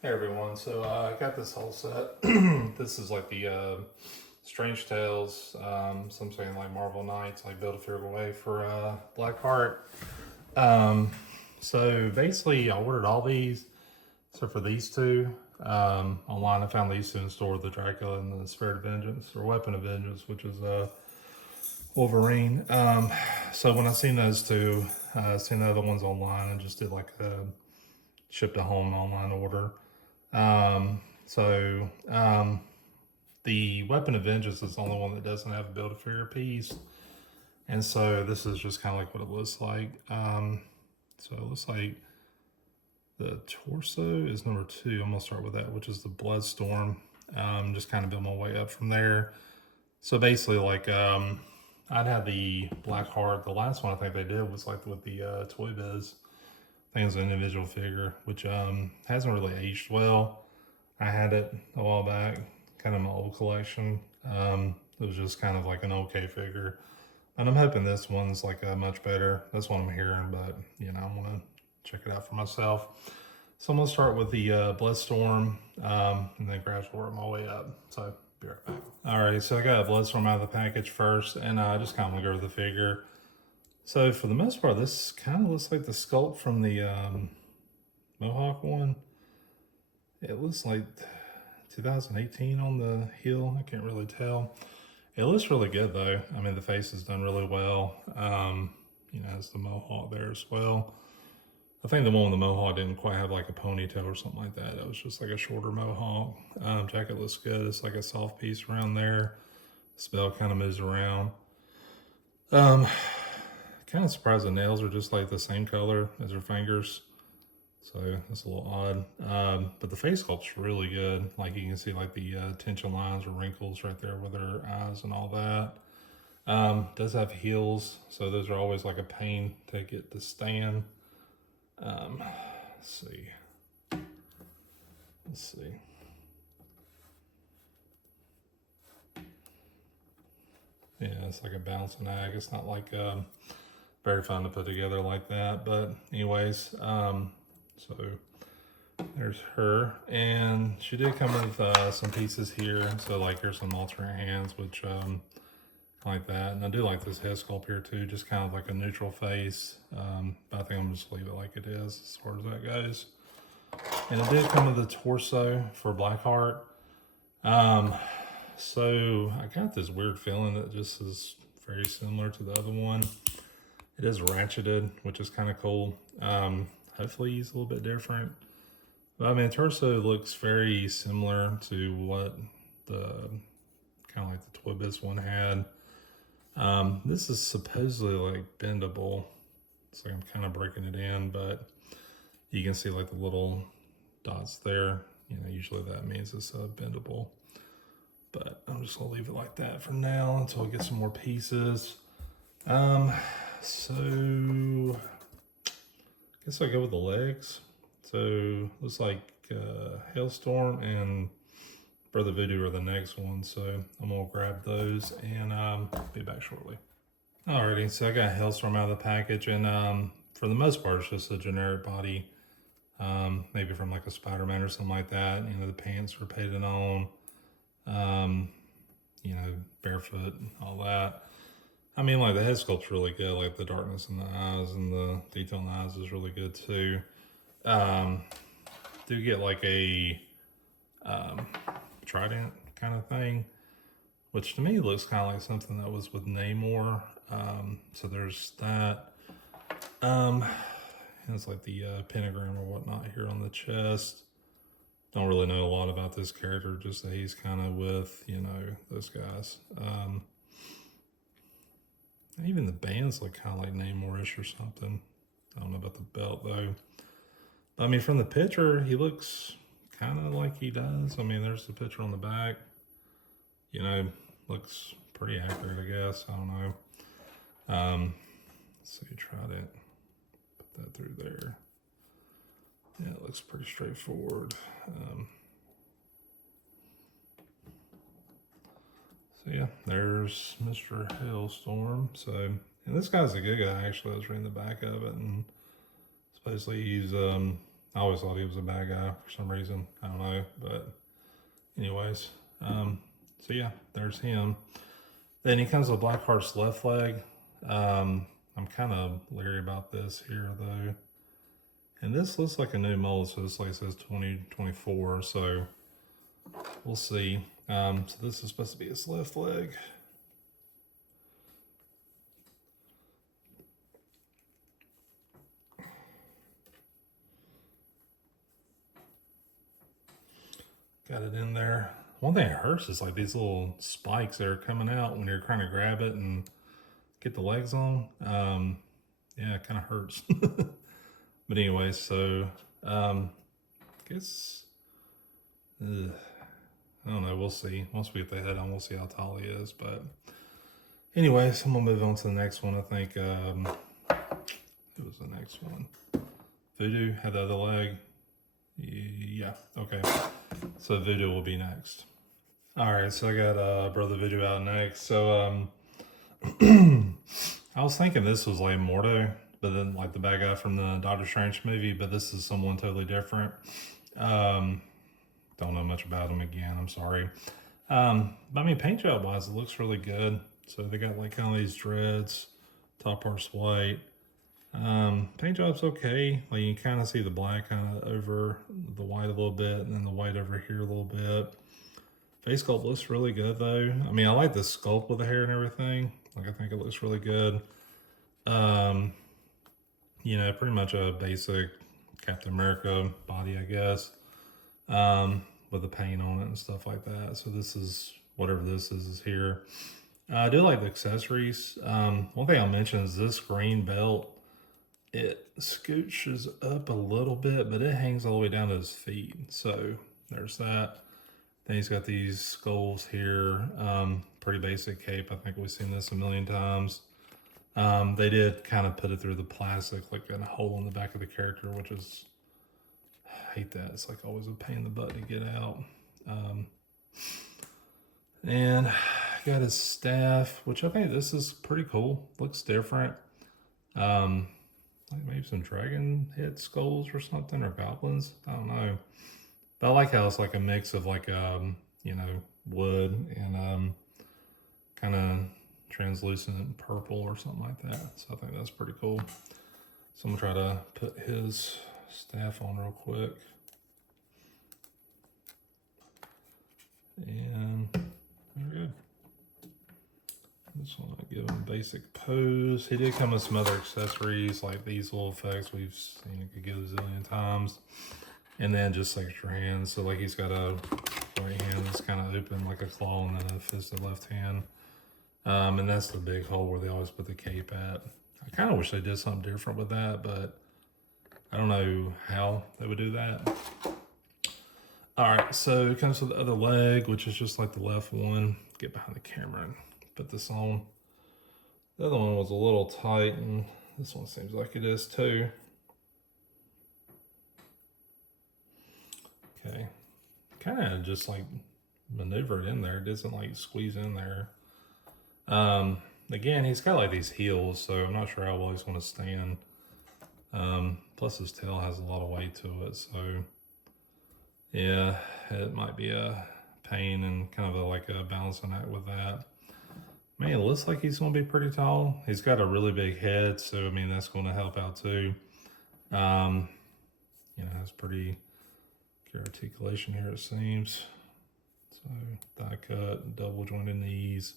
Hey everyone, so I got this whole set. This is like the Strange Tales, some saying like Marvel Knights, like Build a Fear Away for Blackheart. Um, so basically, I ordered all these, except for these two. Online, I found these two in store, the Dracula and the Spirit of Vengeance, or Weapon of Vengeance, which is Wolverine. So when I seen those two, I seen the other ones online and just did like a shipped to home online order. So the Weapon of Vengeance is the only one that doesn't have a Build a Fear piece. And so this is just kind of like what it looks like. So it looks like the torso is number 2. I'm going to start with that, which is the Bloodstorm. Just kind of build my way up from there. So basically, like, I'd had the Blackheart. The last one I think they did was like with the Toy Biz. I think it was an individual figure, which hasn't really aged well. I had it a while back, kind of my old collection. It was just kind of like an okay figure. And I'm hoping this one's like much better. That's what I'm hearing, but you know, I'm gonna check it out for myself. So I'm gonna start with the Bloodstorm, and then gradually work my way up. So be right back. Alrighty, so I got a Bloodstorm out of the package first, and I just kind of want to go over the figure. So for the most part, this kind of looks like the sculpt from the Mohawk one. It looks like 2018 on the heel. I can't really tell. It looks really good though. I mean, the face is done really well. You know, it's the mohawk there as well. I think the one with the mohawk didn't quite have like a ponytail or something like that. It was just like a shorter mohawk. Jacket looks good. It's like a soft piece around there. Spell kind of moves around. Kind of surprised the nails are just like the same color as her fingers. So that's a little odd. But the face sculpt's really good. Like you can see like the tension lines or wrinkles right there with her eyes and all that. Does have heels, so those are always like a pain to get to stand. Let's see. Let's see. Yeah, it's like a bouncing act. It's not like very fun to put together like that. But anyways, so there's her, and she did come with some pieces here. So like here's some alternate hands, which like that. And I do like this head sculpt here too, just kind of like a neutral face. But I think I'm just leave it like it is as far as that goes. And it did come with the torso for Blackheart. So I got this weird feeling that just is very similar to the other one. It is ratcheted, which is kind of cool. Hopefully he's a little bit different. But I mean, torso looks very similar to what the kind of like the Toy Biz one had. This is supposedly like bendable. So I'm kind of breaking it in, but you can see like the little dots there. You know, usually that means it's bendable. But I'm just gonna leave it like that for now until I get some more pieces. So I guess I'll go with the legs. So looks like Hellstorm and Brother Voodoo are the next one. So I'm gonna grab those and be back shortly. Alrighty, so I got Hellstorm out of the package, and for the most part, it's just a generic body. Maybe from like a Spider-Man or something like that. You know, the pants were painted on. You know, barefoot, all that. I mean, like the head sculpt's really good. Like the darkness in the eyes and the detail in the eyes is really good too. Do get like a trident kind of thing, which to me looks kind of like something that was with Namor. So there's that. It's like the pentagram or whatnot here on the chest. Don't really know a lot about this character, just that he's kind of with, you know, those guys. Even the bands look kind of like Namor-ish or something. I don't know about the belt though. But, I mean, from the picture, he looks kind of like he does. I mean, there's the picture on the back. You know, looks pretty accurate, I guess. I don't know. So you try to put that through there. Yeah, it looks pretty straightforward. So yeah, there's Mr. Hellstorm. So, and this guy's a good guy actually. I was reading the back of it, and supposedly he's I I always thought he was a bad guy for some reason. I don't know, but anyways. So yeah, there's him. Then he comes with Blackheart's left leg. I'm kind of leery about this here though. And this looks like a new mold, so this like says 2024, so we'll see. So this is supposed to be his left leg. Got it in there. One thing that hurts is like these little spikes that are coming out when you're trying to grab it and get the legs on. Yeah, it kind of hurts. But anyway, so I guess I don't know. We'll see. Once we get the head on, we'll see how tall he is. But anyways, I'm gonna move on to the next one. I think it was the next one. Voodoo had the other leg. Yeah. Okay. So Voodoo will be next. All right. So I got Brother Voodoo out next. So I was thinking this was like Mordo, but then like the bad guy from the Doctor Strange movie, but this is someone totally different. Don't know much about him again, I'm sorry. But I mean, paint job wise, it looks really good. So they got like kind of these dreads, top part's white. Paint job's okay. Like you can kind of see the black kind of over the white a little bit, and then the white over here a little bit. Face sculpt looks really good though. I mean, I like the sculpt with the hair and everything. Like I think it looks really good. You know, pretty much a basic Captain America body, I guess, with the paint on it and stuff like that. So this is, whatever this is here. I do like the accessories. One thing I'll mention is this green belt. It scooches up a little bit, but it hangs all the way down to his feet. So there's that. Then he's got these skulls here. Pretty basic cape. I think we've seen this a million times. They did kind of put it through the plastic, like in a hole in the back of the character, which is, I hate that. It's like always a pain in the butt to get out. And got his staff, which I think this is pretty cool. Looks different. Like maybe some dragon head skulls or something, or goblins. I don't know. But I like how it's like a mix of like, you know, wood and kind of translucent purple or something like that. So I think that's pretty cool. So I'm gonna try to put his staff on real quick. And we're good. Just want to give him a basic pose. He did come with some other accessories like these little effects we've seen it could get a zillion times. And then just extra hands. So like he's got a right hand that's kind of open like a claw, and then a fisted left hand. And that's the big hole where they always put the cape at. I kind of wish they did something different with that, but I don't know how they would do that. All right, so it comes with the other leg, which is just like the left one. Get behind the camera and put this on. The other one was a little tight, and this one seems like it is too. Okay, kind of just like maneuver it in there. It doesn't like squeeze in there. Again, he's got like these heels, so I'm not sure how well he's going to stand. Plus his tail has a lot of weight to it, so yeah, it might be a pain and kind of like a balancing act with that. Man, it looks like he's going to be pretty tall. He's got a really big head, so I mean that's going to help out too. You know, it's pretty good articulation here, it seems. So thigh cut, double jointed knees.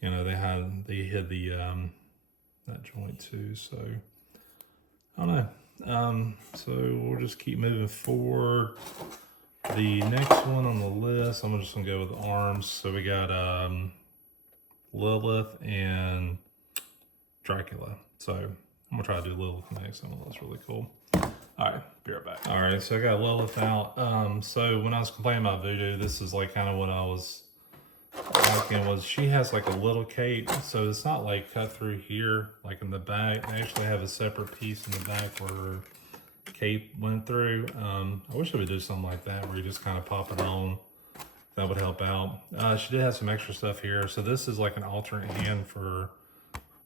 You know, they hid the that joint too, so I don't know. So we'll just keep moving forward. The next one on the list, I'm just gonna go with the arms. So we got Lilith and Dracula. So I'm gonna try to do Lilith next. That one looks really cool. All right, be right back. All right, so I got Lilith out. So when I was complaining about Voodoo, this is like kind of what I was liking, was she has like a little cape, so it's not like cut through here, like in the back. They actually have a separate piece in the back where her cape went through. I wish I would do something like that where you just kind of pop it on. That would help out. She did have some extra stuff here. So this is like an alternate hand for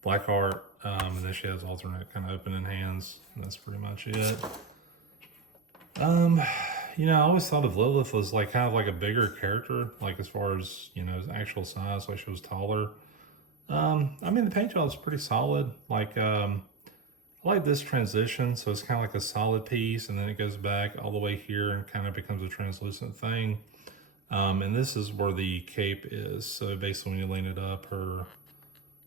Blackheart. And then she has alternate kind of opening hands. And that's pretty much it. You know, I always thought of Lilith as like kind of like a bigger character, like as far as, you know, his actual size, like she was taller. I mean, the paint job is pretty solid. Like, I like this transition, so it's kind of like a solid piece, and then it goes back all the way here and kind of becomes a translucent thing. And this is where the cape is. So basically, when you lean it up,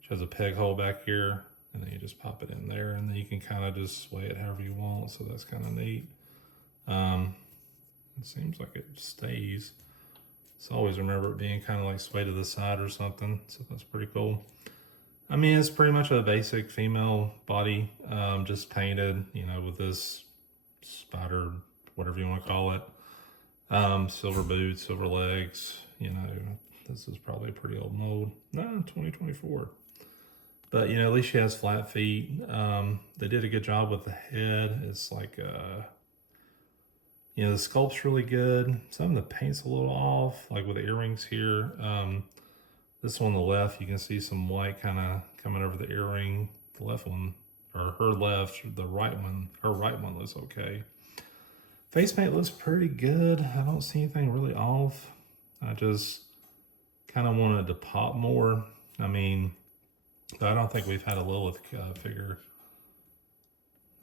she has a peg hole back here, and then you just pop it in there, and then you can kind of just sway it however you want. So that's kind of neat. It seems like it stays. So always remember it being kind of like sway to the side or something. So that's pretty cool. I mean, it's pretty much a basic female body, just painted, you know, with this spider, whatever you want to call it. Silver boots, silver legs, you know, this is probably a pretty old mold. No, 2024. But, you know, at least she has flat feet. They did a good job with the head. It's like, you know, the sculpt's really good. Some of the paint's a little off, like with the earrings here. This one on the left, you can see some white kind of coming over the earring. The left one, or her left, the right one, her right one looks okay. Face paint looks pretty good. I don't see anything really off. I just kind of wanted to pop more. I mean, I don't think we've had a Lilith figure.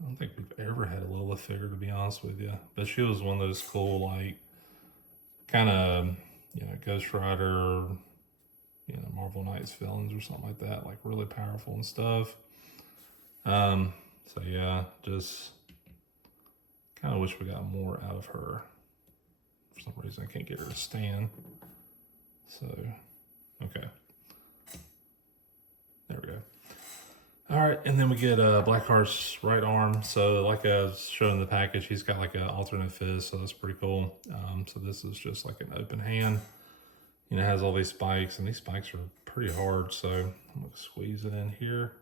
I don't think we've ever had a Lilith figure, to be honest with you. But she was one of those cool, like, kind of, you know, Ghost Rider, you know, Marvel Knights villains or something like that, like really powerful and stuff. So yeah, just kind of wish we got more out of her. For some reason, I can't get her to stand. So, okay. There we go. All right, and then we get Blackheart's right arm. So like I was showing in the package, he's got like an alternate fist, so that's pretty cool. So this is just like an open hand. You know, it has all these spikes, and these spikes are pretty hard, so I'm gonna squeeze it in here.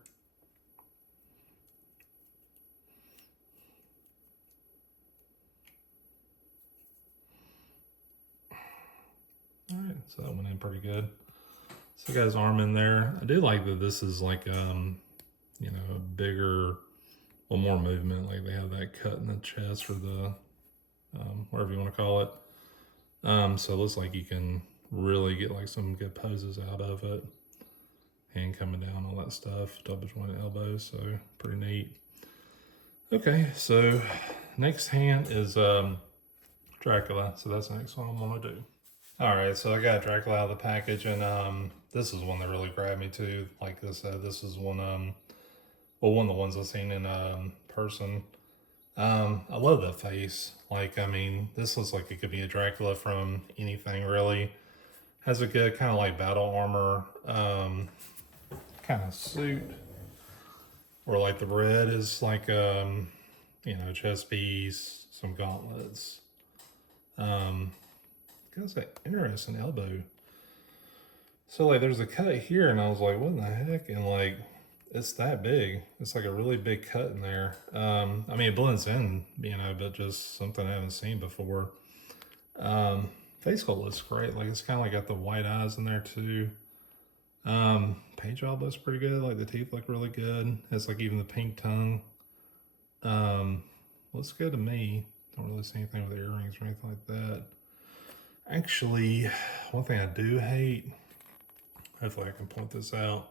All right, so that went in pretty good. So got his arm in there. I do like that this is like, you know, a bigger, well, more movement. Like they have that cut in the chest or the, whatever you want to call it. So it looks like you can really get like some good poses out of it. Hand coming down, all that stuff. Double jointed elbows, so pretty neat. Okay, so next hand is Dracula. So that's the next one I'm gonna do. All right, so I got Dracula out of the package, and this is one that really grabbed me too. Like I said, this is one, well, one of the ones I've seen in person. I love that face. Like, I mean, this looks like it could be a Dracula from anything, really. Has a good kind of like battle armor kind of suit, where like the red is like, you know, chest piece, some gauntlets. Got an interesting elbow. So like there's a cut here, and I was like, what in the heck? And like, it's that big. It's like a really big cut in there. I mean, it blends in, you know, but just something I haven't seen before. Face sculpt looks great. Like it's kind of like got the white eyes in there too. Paint job looks pretty good. Like the teeth look really good. It's like even the pink tongue. Looks good to me. Don't really see anything with the earrings or anything like that. Actually, one thing I do hate, hopefully I can point this out,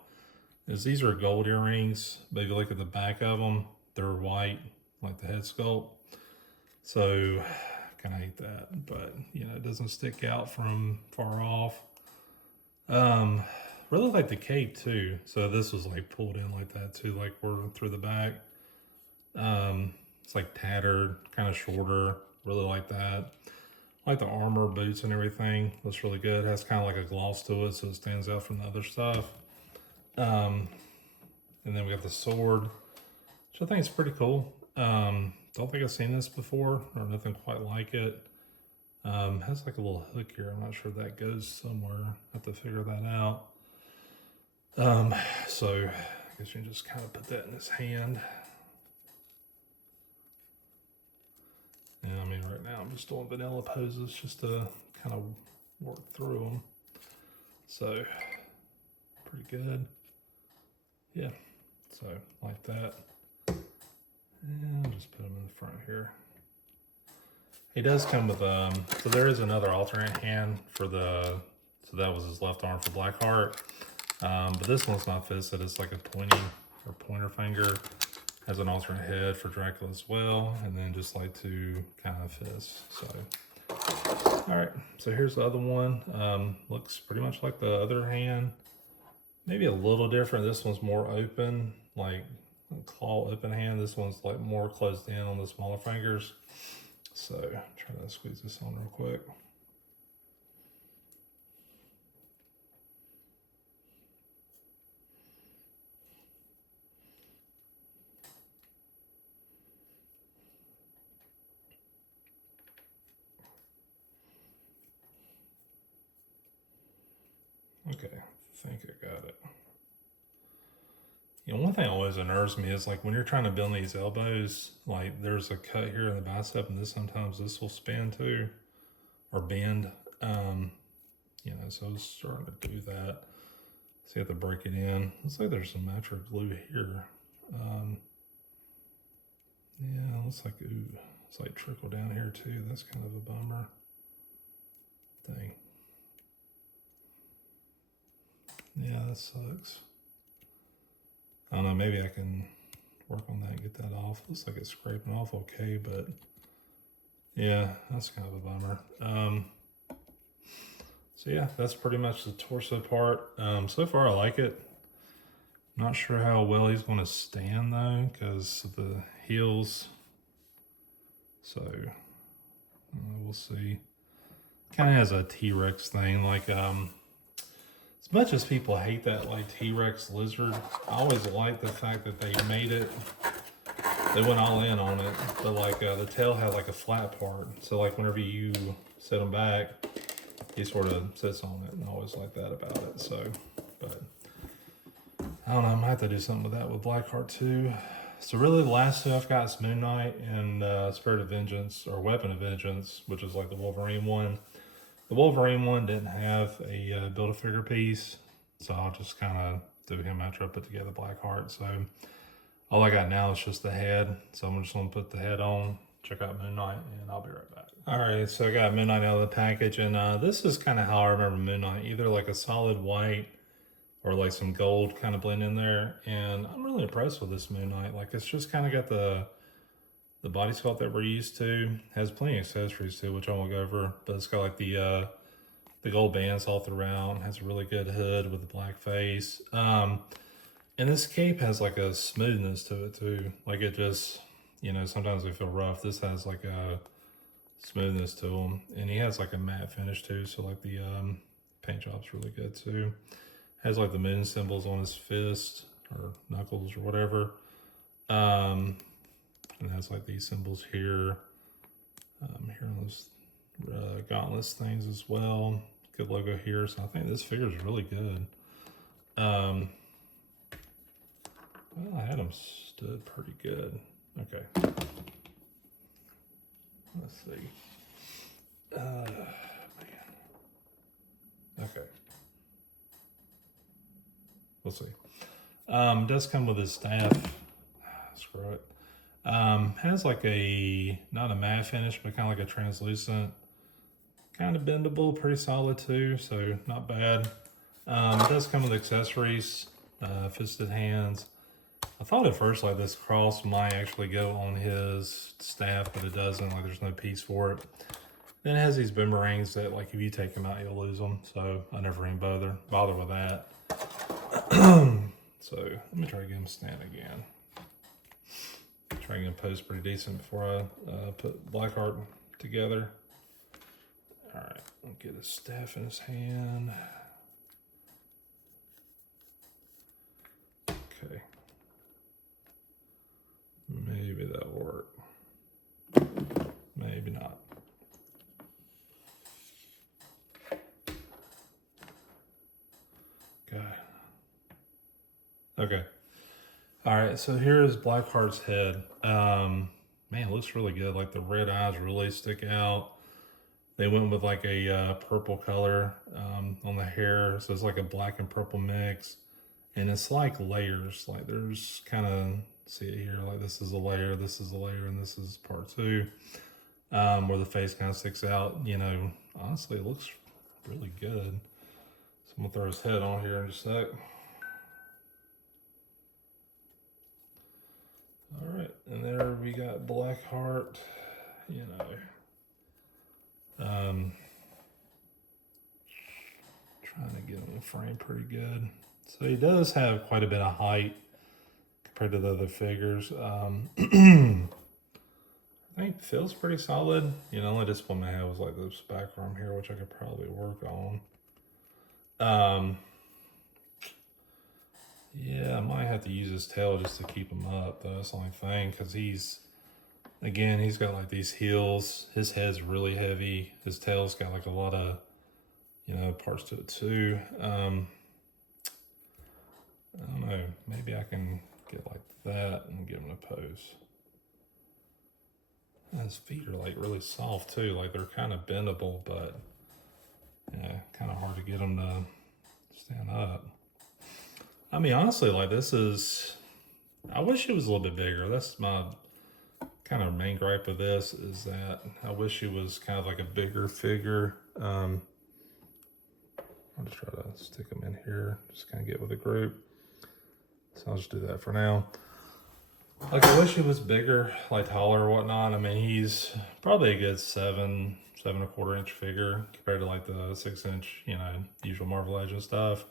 is these are gold earrings, but if you look at the back of them, they're white, like the head sculpt. So I kind of hate that, but you know, it doesn't stick out from far off. Really like the cape too. So this was like pulled in like that too, like we're through the back. It's like tattered, kind of shorter. Really like that. Like the armor, boots, and everything. Looks really good. It has kind of like a gloss to it, so it stands out from the other stuff. And then we got the sword, which I think is pretty cool. Don't think I've seen this before, or nothing quite like it. Has like a little hook here. I'm not sure if that goes somewhere. I have to figure that out. So I guess you can just kind of put that in his hand. And I mean, right now I'm just doing vanilla poses just to kind of work through them. So, pretty good. Yeah, so like that. And I'll just put them in the front here. He does come with, so there is another alternate hand for the, so that was his left arm for Blackheart. But this one's not fisted, it's like a pointy or pointer finger. Has an alternate head for Dracula as well, and then just like two kind of fists. So, all right, so here's the other one. Looks pretty much like the other hand. Maybe a little different. This one's more open, like claw open hand. This one's like more closed in on the smaller fingers. So try to squeeze this on real quick. Okay, I think I got it. You know, one thing always unnerves me is like when you're trying to bend these elbows, like there's a cut here in the bicep, and sometimes this will span too, or bend. You know, so I was starting to do that. So you have to break it in. Looks like there's some extra glue here. Yeah, looks like, ooh, it's like trickle down here too. That's kind of a bummer. Dang. Yeah, that sucks. I don't know, maybe I can work on that and get that off. Looks like it's scraping off okay, but yeah, that's kind of a bummer. So yeah, that's pretty much the torso part. So far I like it. Not sure how well he's going to stand though, because of the heels. So we'll see. Kind of has a T-Rex thing, like as much as people hate that like T-Rex lizard, I always like the fact that they made it. They went all in on it, but like the tail had like a flat part, so like whenever you set him back, he sort of sits on it, and I always like that about it. So, but I don't know, I might have to do something with that with Blackheart too. So really the last two I've got is Moon Knight and Spirit of Vengeance, or Weapon of Vengeance, which is like the Wolverine one. The Wolverine one didn't have a Build-A-Figure piece, so I'll just kind of do him after I put together Blackheart. So all I got now is just the head, so I'm just going to put the head on, check out Moon Knight, and I'll be right back. Alright, so I got Moon Knight out of the package, and this is kind of how I remember Moon Knight, either like a solid white or like some gold kind of blend in there, and I'm really impressed with this Moon Knight. Like, it's just kind of got the body sculpt that we're used to. Has plenty of accessories too, which I won't go over, but it's got like the gold bands all throughout. Has a really good hood with the black face. And this cape has like a smoothness to it too. Like it just, you know, sometimes they feel rough. This has like a smoothness to them, and he has like a matte finish too. So like the paint job's really good too. Has like the moon symbols on his fist or knuckles or whatever. And it has like these symbols here, here on those gauntlets things as well. Good logo here. So I think this figure is really good. Well, I had him stood pretty good. Okay. Let's see. Man. Okay. We'll see. It does come with his staff. Screw it. Has like a, not a matte finish, but kind of like a translucent, kind of bendable, pretty solid too, so not bad. It does come with accessories, fisted hands. I thought at first like this cross might actually go on his staff, but it doesn't, like there's no piece for it. Then it has these boomerangs that like if you take them out, you'll lose them, so I never even bother with that. So let me try to get him stand again. Trying to pose pretty decent before I put Blackheart together. All right, I'll get his staff in his hand. Okay. Maybe that'll work. Maybe not. Okay. Okay. All right, so here's Blackheart's head. Man, it looks really good. Like the red eyes really stick out. They went with like a purple color on the hair, so it's like a black and purple mix. And it's like layers. Like there's kind of, see it here, like this is a layer, and this is part two. where the face kind of sticks out. You know, honestly, it looks really good. So I'm gonna throw his head on here in just a sec. All right, and there we got Blackheart. You know, trying to get him in frame pretty good. So he does have quite a bit of height compared to the other figures. I think feels pretty solid. You know, only disappointment I had was like this back arm here, which I could probably work on. Yeah, I might have to use his tail just to keep him up, though. That's the only thing, because he's got like these heels. His head's really heavy. His tail's got like a lot of, you know, parts to it too. I don't know. Maybe I can get like that and give him a pose. And his feet are like really soft too. Like they're kind of bendable, but yeah, kind of hard to get him to stand up. I mean, honestly, like this is. I wish it was a little bit bigger. That's my kind of main gripe with this, is that I wish it was kind of like a bigger figure. I'll just try to stick them in here, just kind of get with the group. So I'll just do that for now. Like I wish it was bigger, like taller or whatnot. I mean, he's probably a good 7.25 inch figure compared to like the 6-inch, you know, usual Marvel Legends stuff.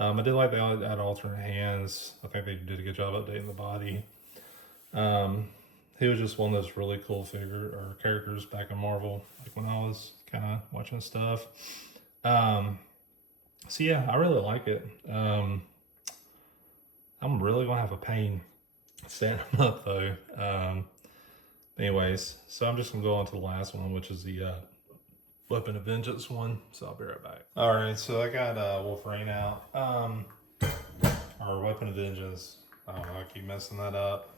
I did like they had alternate hands. I think they did a good job updating the body. He was just one of those really cool characters back in Marvel, like when I was kind of watching stuff. So yeah, I really like it. I'm really gonna have a pain standing him up though. Anyways, so I'm just gonna go on to the last one, which is the Weapon of Vengeance one. So I'll be right back. All right, so I got Wolverine out. Or Weapon of Vengeance. I don't know, I keep messing that up.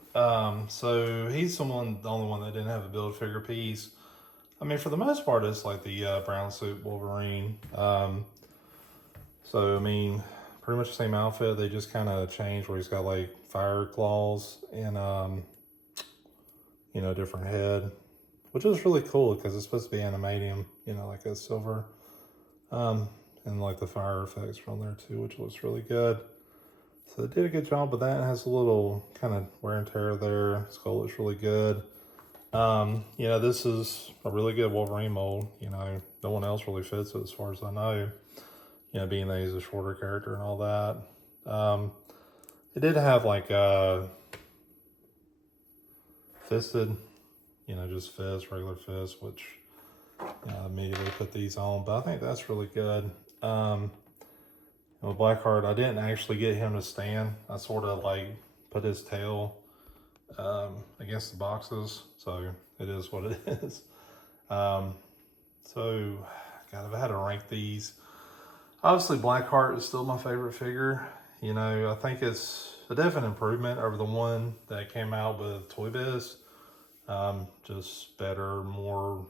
So he's the only one that didn't have a build figure piece. I mean, for the most part, it's like the brown suit Wolverine. So I mean, pretty much the same outfit. They just kind of changed where he's got like fire claws and you know, different head, which is really cool because it's supposed to be animatium. You know, like a silver, and like the fire effects from there too, which looks really good. So they did a good job with that. It has a little kind of wear and tear there. Skull looks really good. You know, this is a really good Wolverine mold. You know, no one else really fits it as far as I know. You know, being that he's a shorter character and all that. It did have like fisted, you know, just fist, regular fist, which, you know, I immediately put these on. But I think that's really good. With Blackheart, I didn't actually get him to stand. I sort of like put his tail against the boxes, so it is what it is. So, God, if I had to rank these, obviously Blackheart is still my favorite figure. You know, I think it's a definite improvement over the one that came out with Toy Biz. Just better, more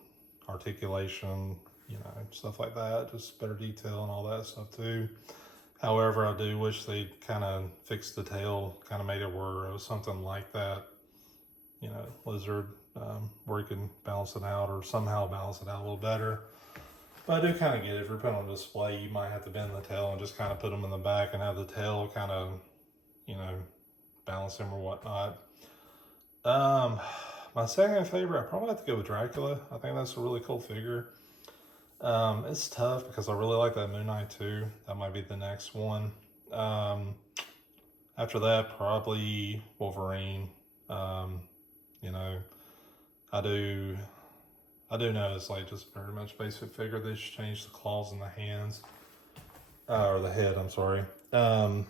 articulation, you know, stuff like that. Just better detail and all that stuff too. However, I do wish they kind of fixed the tail, kind of made it where it was something like that, you know, lizard, where you can balance it out or somehow balance it out a little better. But I do kind of get it. If you're putting on display, you might have to bend the tail and just kind of put them in the back and have the tail kind of, you know, balance them or whatnot. My second favorite, I probably have to go with Dracula. I think that's a really cool figure. It's tough because I really like that Moon Knight too. That might be the next one. After that, probably Wolverine. You know, I do know it's like just very much basic figure. They just changed the claws and the hands, or the head. I'm sorry. I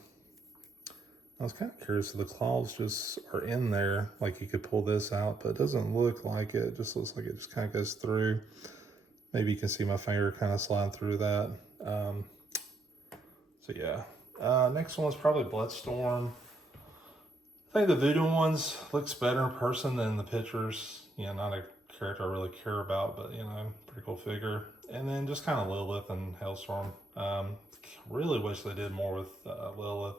was kind of curious if the claws just are in there, like you could pull this out, but it doesn't look like it. It just looks like it just kind of goes through. Maybe you can see my finger kind of sliding through that. So yeah. Next one's probably Bloodstorm. I think the Voodoo ones looks better in person than the pictures. You know, not a character I really care about, but you know, pretty cool figure. And then just kind of Lilith and Hellstorm. Really wish they did more with Lilith.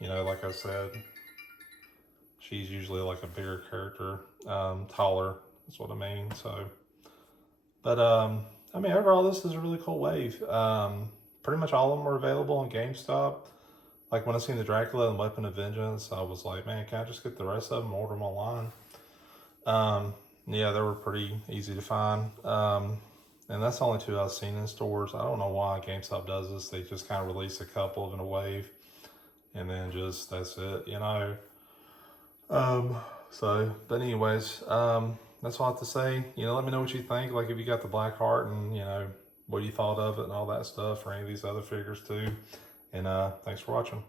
You know, like I said, she's usually like a bigger character, taller. That's what I mean. So, but I mean, overall, this is a really cool wave. Pretty much all of them are available on GameStop. Like when I seen the Dracula and Weapon of Vengeance, I was like, man, can I just get the rest of them and order them online? Yeah, they were pretty easy to find. And that's the only two I've seen in stores. I don't know why GameStop does this. They just kind of release a couple of in a wave, and then just that's it, you know. So, but anyways, that's all I have to say. You know, let me know what you think. Like if you got the Blackheart and, you know, what you thought of it and all that stuff, or any of these other figures too. And thanks for watching.